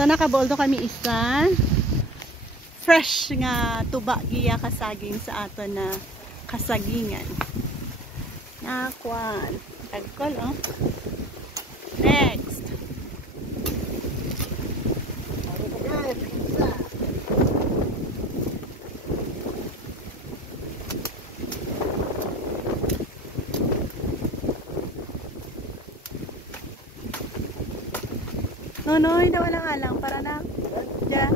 So nakaboldo kami isa fresh nga tuba giya kasaging sa ato na kasagingan. Nakwan. Tagkol, oh. Next. Nonoy, daw lang alang para na. Diyan.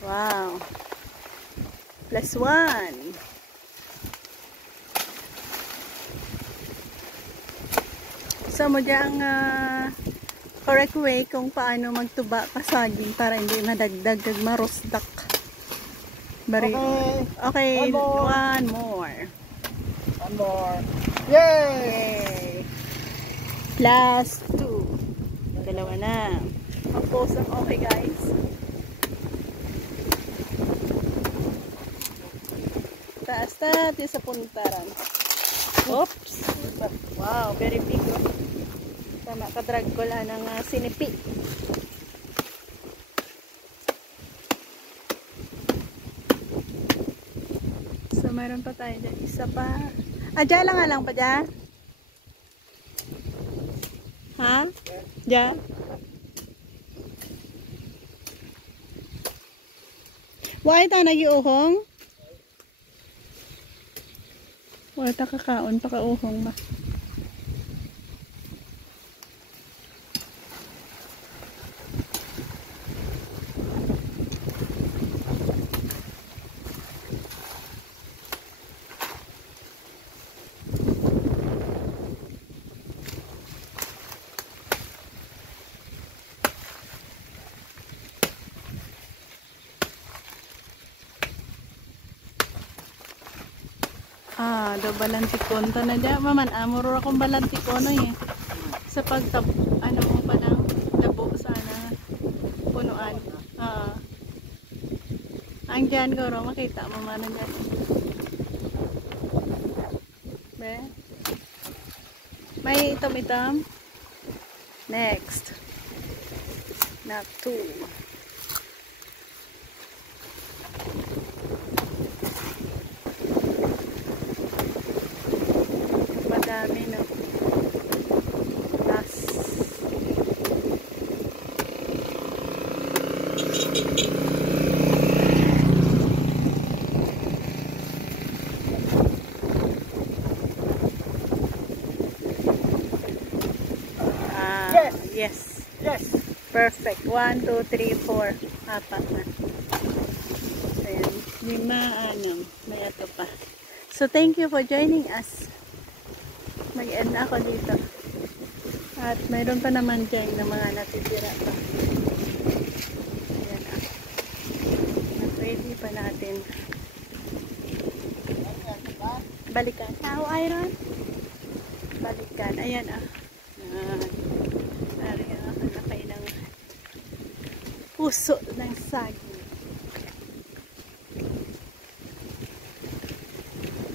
Wow. +1. So mo diyang correct way kung paano magtuba pasaging para hindi madagdag kag marostak. Bari. Okay, one more. Yay! +2. Dalawa na. Tapos ang okay guys. Taas yung sa puntaran. Oops! Wow, very big. Tama, kadrag ko lang ng sinipi. So, mayroon pa tayo dyan. Isa pa. Dyan lang alang pa dyan? Ha? Dyan? Why ta nag-iuhong? Wala ta kakaon, pakauhong ba? Do balantikon ta na dyan. Maman, amuro akong balantikono eh. Sa pagtab, ano mo pa ng dabo sana punuan. Ang dyan garo, makita mo man dyan. Be? May itom-itom. Next. Knock 2. Madami no. Tas. Yes. Yes. Perfect. 1, 2, 3, 4. Apat na. Ayan. 5, 6. May ato pa. So, thank you for joining us. Mag-end ako dito. At mayroon pa naman dyan ng mga natitira pa. Ayan ah. Na-ready pa natin. Balikan. How iron? Balikan. Ayan ah. Nari ang nakay ng puso ng sag.